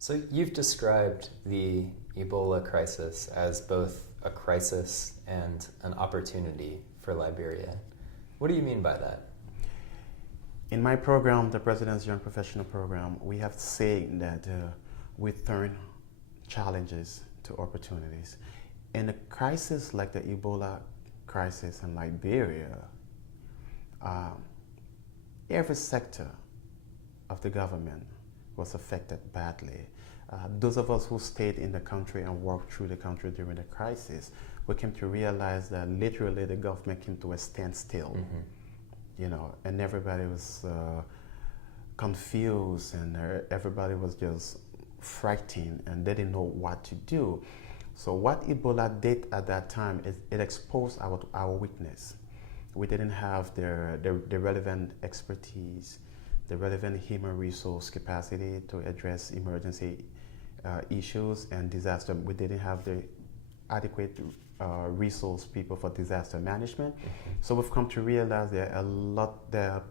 So you've described the Ebola crisis as both a crisis and an opportunity for Liberia. What do you mean by that? In my program, the President's Young Professional Program, we have saying that we turn challenges to opportunities. In a crisis like the Ebola crisis in Liberia, every sector of the government was affected badly. Those of us who stayed in the country and worked through the country during the crisis, we came to realize that literally the government came to a standstill. You know, and everybody was confused, and everybody was just frightened, and they didn't know what to do. So what Ebola did at that time is it exposed our weakness. We didn't have the relevant expertise, the relevant human resource capacity to address emergency issues and disaster. We didn't have the adequate resource people for disaster management. So we've come to realize there are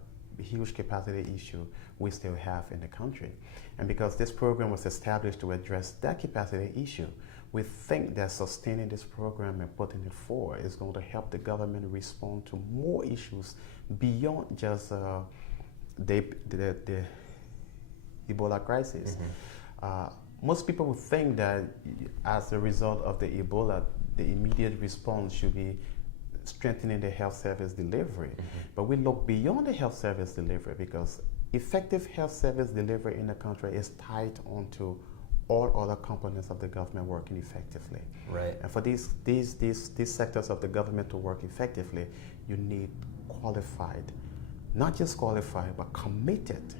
huge capacity issue we still have in the country. And because this program was established to address that capacity issue, we think that sustaining this program and putting it forward is going to help the government respond to more issues beyond just the Ebola crisis. Most people would think that as a result of the Ebola, the immediate response should be strengthening the health service delivery. But we look beyond the health service delivery, because effective health service delivery in the country is tied onto all other components of the government working effectively. Right. And for these sectors of the government to work effectively, you need qualified, not just qualified, but committed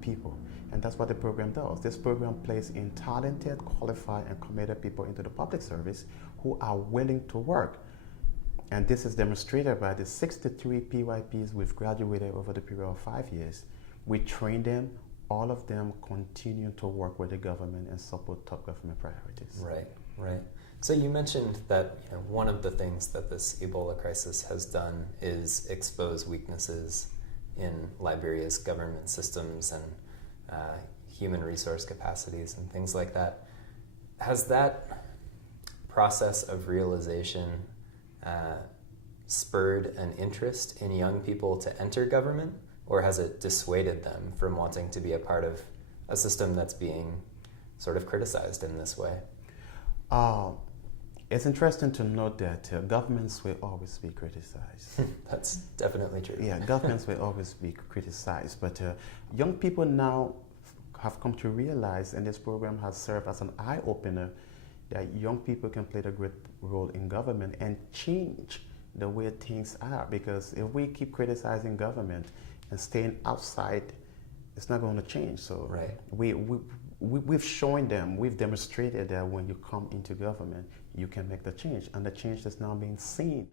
people. And that's what the program does. This program places in talented, qualified, and committed people into the public service who are willing to work. And this is demonstrated by the 63 PYPs we've graduated over the period of 5 years. We train them, all of them continue to work with the government and support top government priorities. Right, right. So you mentioned that one of the things that this Ebola crisis has done is expose weaknesses in Liberia's government systems and human resource capacities and things like that. Has that process of realization spurred an interest in young people to enter government, or has it dissuaded them from wanting to be a part of a system that's being sort of criticized in this way? It's interesting to note that governments will always be criticized. That's definitely true. Yeah, governments will always be criticized, but young people now have come to realize, and this program has served as an eye-opener, that young people can play a great role in government and change the way things are. Because if we keep criticizing government and staying outside, it's not going to change. So right. We've shown them, we've demonstrated that when you come into government, you can make the change, and the change is now being seen.